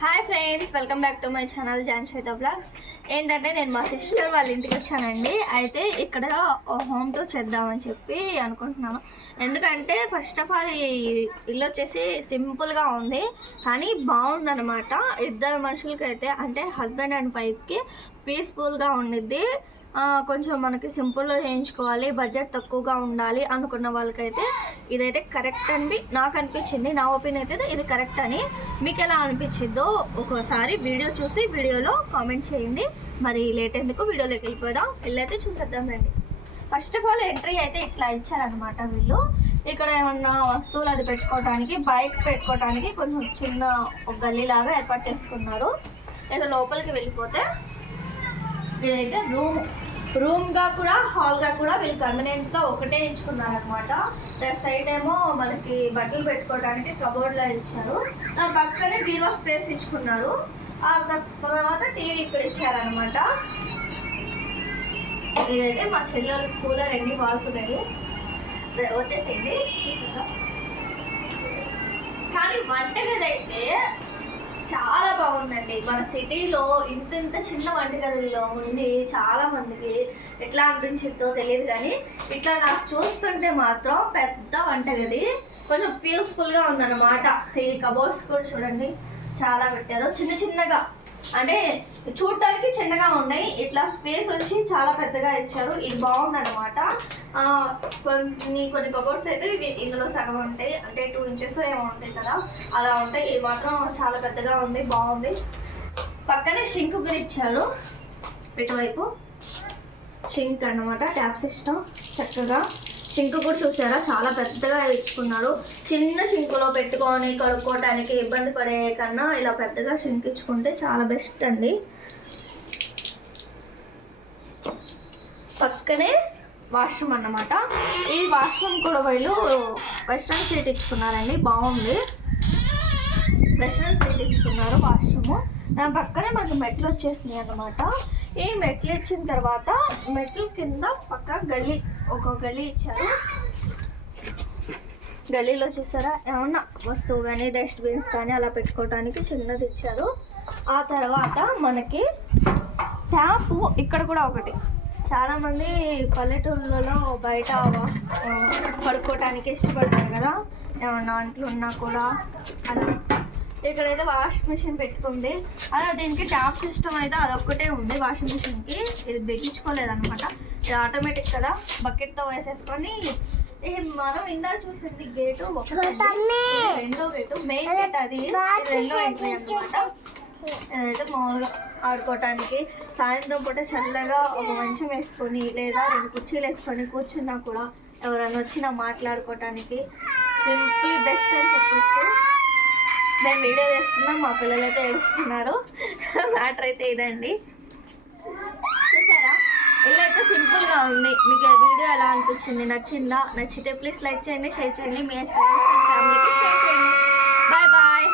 Hi friends welcome back to my channel జాన్షేత blogs ఏంటంటే నేను మా సిస్టర్ వాళ్ళ ఇంటికి వచ్చానండి. అయితే ఇక్కడ హోమ్ టూర్ చేద్దామని చెప్పి అనుకుంటున్నాను. ఎందుకంటే ఫస్ట్ ఆఫ్ ఆల్ ఈ ఇల్లు వచ్చేసి సింపుల్గా ఉంది. కానీ బాగుందన్నమాట. ఇద్దరు మనుషులకైతే అంటే హస్బెండ్ అండ్ వైఫ్కి పీస్ఫుల్గా ఉండిద్ది. కొంచెం మనకి సింపుల్గా చేయించుకోవాలి బడ్జెట్ తక్కువగా ఉండాలి అనుకున్న వాళ్ళకైతే ఇదైతే కరెక్ట్ అని నాకు అనిపించింది నా ఒపీనియన్ అయితే ఇది కరెక్ట్ అని. మీకు ఎలా అనిపించిందో ఒకసారి వీడియో చూసి వీడియోలో కామెంట్ చేయండి. మరి లేట్ ఎందుకు వీడియోలోకి వెళ్ళిపోదాం? వెళ్ళైతే చూసేద్దాం రండి. ఫస్ట్ ఆఫ్ ఆల్ ఎంట్రీ అయితే ఇట్లా ఇచ్చారనమాట వీళ్ళు. ఇక్కడ ఏమన్నా వస్తువులు అది పెట్టుకోవడానికి బైక్ పెట్టుకోవడానికి కొంచెం చిన్న ఒక గల్లీ లాగా ఏర్పాటు చేసుకున్నారు. ఇక లోపలికి వెళ్ళిపోతే ఇదైతే రూమ్. రూమ్గా కూడా హాల్గా కూడా వీళ్ళు పర్మనెంట్గా ఒకటే ఇచ్చుకున్నారు అనమాట సైడ్ ఏమో మనకి బట్టలు పెట్టుకోవడానికి కబోర్డ్లో ఇచ్చారు. దాని పక్కనే బీరో స్పేస్ ఇచ్చుకున్నారు. ఆ తర్వాత టీవీ ఇక్కడ ఇచ్చారనమాట ఇదైతే మా చెల్లెలు కూలర్ ఎన్ని వాడుతున్నాయి? వచ్చేసింది కానీ వంటగది అయితే చాలా బాగుందండి. మన సిటీలో ఇంత ఇంత చిన్న వంటగదిలో ఉండి చాలా మందికి ఎట్లా అనిపించిందో తెలియదు కానీ ఇట్లా నాకు చూస్తుంటే మాత్రం పెద్ద వంటగది. కొంచెం పీస్ఫుల్గా ఉందన్నమాట. ఈ కబోర్డ్స్ కూడా చూడండి చాలా పెట్టారు. చిన్న చిన్నగా. అంటే చూడటానికి చిన్నగా ఉన్నాయి. ఇట్లా స్పేస్ వచ్చి చాలా పెద్దగా ఇచ్చారు. ఇది బాగుంది అనమాట కొన్ని కొన్ని కబోర్డ్స్ అయితే ఇవి ఇందులో సగం ఉంటాయి. అంటే టూ ఇంచెస్ ఏమో ఉంటాయి కదా. అలా ఉంటాయి. ఇది మాత్రం చాలా పెద్దగా ఉంది. బాగుంది. పక్కనే షింక్ కూడా ఇచ్చారు. ఇటువైపు. షింక్ అన్నమాట. ట్యాప్ సిస్టమ్ చక్కగా. షింక్ కూడా చూసారా? చాలా పెద్దగా ఇచ్చుకున్నారు. చిన్న షింకులో పెట్టుకొని కడుక్కోవటానికి ఇబ్బంది పడే కన్నా ఇలా పెద్దగా షింక్ ఇచ్చుకుంటే చాలా బెస్ట్ అండి. పక్కనే వాష్రూమ్ అన్నమాట. ఈ వాష్రూమ్ కూడా వీళ్ళు వెస్ట్రన్ సీట్ ఇచ్చుకున్నారండి. బాగుంది. వెస్ట్రన్ సీట్ ఇచ్చుకున్నారు వాష్రూమ్ దాని పక్కనే మనకు మెట్లు వచ్చేసినాయి అనమాట ఈ మెట్లు ఇచ్చిన తర్వాత మెట్ల కింద పక్క గల్లీ ఒక గల్లీ ఇచ్చారు. గల్లీలో చూసారా? ఏమన్నా వస్తువు కానీ డస్ట్బిన్స్ కానీ అలా పెట్టుకోవడానికి చిన్నది ఇచ్చారు. ఆ తర్వాత మనకి ట్యాప్ ఇక్కడ కూడా ఒకటి. చాలామంది పల్లెటూళ్ళలో బయట పడుకోవటానికి ఇష్టపడతారు కదా. ఏమన్నా అంట్లు ఉన్నా కూడా అలా ఇక్కడైతే వాష్ మిషన్ పెట్టుకుంది అలా దీనికి ట్యాప్ సిస్టమ్ అయితే అదొక్కటే ఉంది. వాషింగ్ మిషన్కి ఇది బిగించుకోలేదన్నమాట. ఇది ఆటోమేటిక్ కదా. బకెట్తో వేసేసుకొని ఇది మనం ఇందా చూసింది గేటు ఒకటి రెండో గేటు మెయిన్ గేట్ అది. రెండో ఎంట్రీ అనమాట ఏదైతే మామూలుగా ఆడుకోవటానికి సాయంత్రం పూట చల్లగా ఒక మంచం వేసుకొని లేదా రెండు కుర్చీలు వేసుకొని కూర్చున్నా కూడా ఎవరైనా వచ్చినా మాట్లాడుకోవటానికి సింప్లీ బెస్ట్ అని చెప్పొచ్చు. నేను వీడియో చేస్తున్నాం మా పిల్లలు అయితే ఏడుస్తున్నారు. మ్యాటర్ అయితే ఇదండి. చూసారా? ఇల్లు అయితే సింపుల్గా ఉంది. మీకు వీడియో ఎలా అనిపించింది? నచ్చిందా? నచ్చితే ప్లీజ్ లైక్ చేయండి షేర్ చేయండి. మీ ఫ్రెండ్స్ అండ్ ఫ్యామిలీకి షేర్ చేయండి. Bye bye.